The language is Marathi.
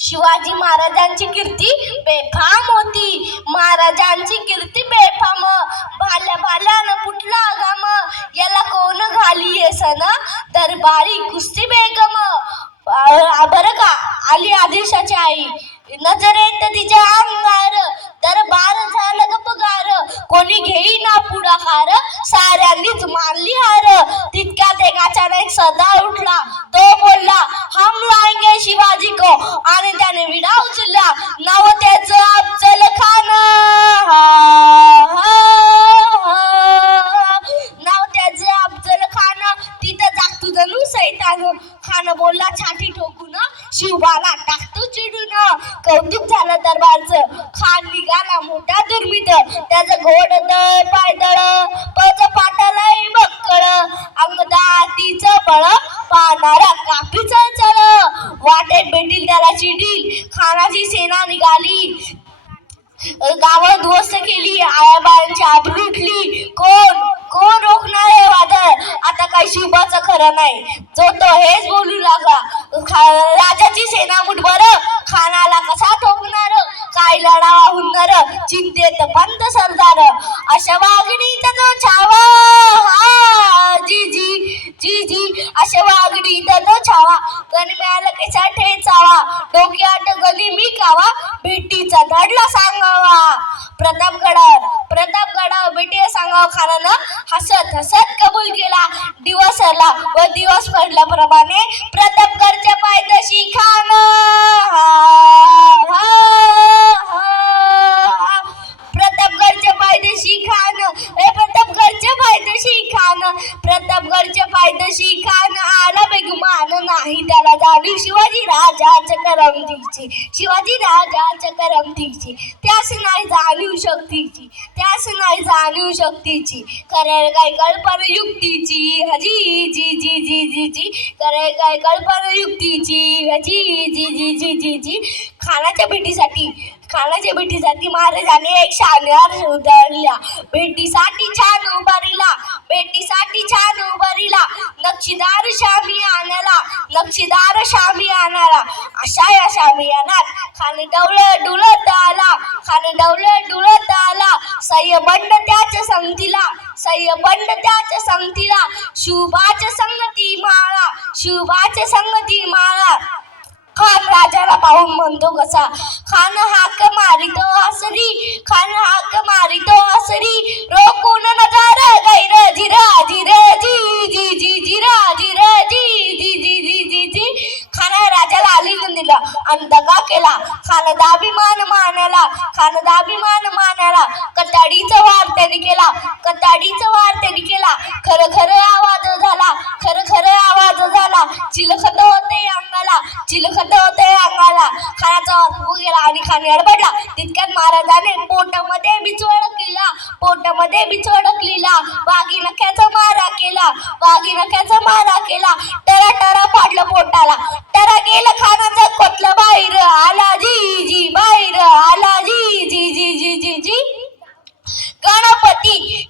शिवाजी महाराजांची कीर्ती बेफाम होती. महाराजांची कीर्ती बेफाम. भाल्या भाल्यानं फुटला आगाम. याला कोण घाली सन दरबारी कुस्ती बेगम. बरं का? आली आदिशाची आई. नजरेत तिच्या अंगार दरबार झालं गपगार कोणी घेईना पुढाकार. साऱ्यांनीच मानली खान बोलला छाती ठोकून शिवबाला टाकतो चिडून. कौतुक झालं दरबारचं. खान निघाला मोठा दुर्मित. त्याचं घोड दळ पायदळ पच पाटलय बक्कळ. अंगदातीच बळ पाहणारा कापीच चळ. वाटेत भेटील त्याला चिडील. खानाची सेना निघाली. गावं ध्वस्त केली. आयाबायांची आबरू उठली. कोण? कोण रोखणार आहे वादळ आता काही शिवबाचं खरं नाही. जो तो हेच बोलू लागला. खा- राजाची सेना मुठभर. खानाला कसा ठोकणार? काय लढावा हुनर चिंतेत पंत सरदार. अशा वागणीचा तो छावा. हा जी जी जी जी. अशा वागणीचा तो छावा. गणम्याला कसा ठेचावा? डोक्यात गली मी कावा भेटीचा धडला सांगावा. प्रतापगडावर प्रतापगडावर भेटी सांगावा खानानं हसत कबूल केला. दिवस आला व दिवस पडल्याप्रमाणे राणी शिवाजी राजाच करमतीची शिवाजी राजाच करमतीची त्यास नाही जाणीव शक्तीची. त्यास नाही जाणीव शक्तीची. करेल काय कल्पन युक्तीची हजी जी जी जी जी जी. करेल काय कल्पन युक्तीची हजी जी जी जी जी जी. खानाच्या भेटीसाठी खानाच्या भेटीसाठी महाराजाने एक शाण्यावर उतरल्या भेटीसाठी छान उभारीला. भेटीसाठी छान उभारीला. नक्षीदार शामी नक्षीदार शामी आणाला. अशा या शामी आणात खाने डवळ डुलत आला. खाने डवळ डुलत आला. सह्य बंड त्याच संगतीला. सह्य बंड त्याच संगतीला. शुभाच संगती माळा. शुभाच संगती माळा. खान राजाला पाहून म्हणतो कसा खान हाक मारितो हसरी. खान हाक मारितो हसरी. रोखून नजार गैर जिरा जिर खानदाभिमान मानला खानदाभिमान मानाला खान मानाला. कताडीचा वार त्यांनी केला कताडीचा वार त्यांनी केला. खरं खरं आवाज झाला खरं खरं आवाज झाला. चिलखत होते अंगाला चिलखत होते अंगाला. खानाचा वाकू गेला आणि खान अडबडला. तितक्यात महाराजाने पोटामध्ये बिचवड केला पोटामध्ये बिचवड लिहिला वाघी नख्याचा मारा केला वाघी नख्याचा मारा केला. टरा टरा पाडलं पोटाला. गणपती.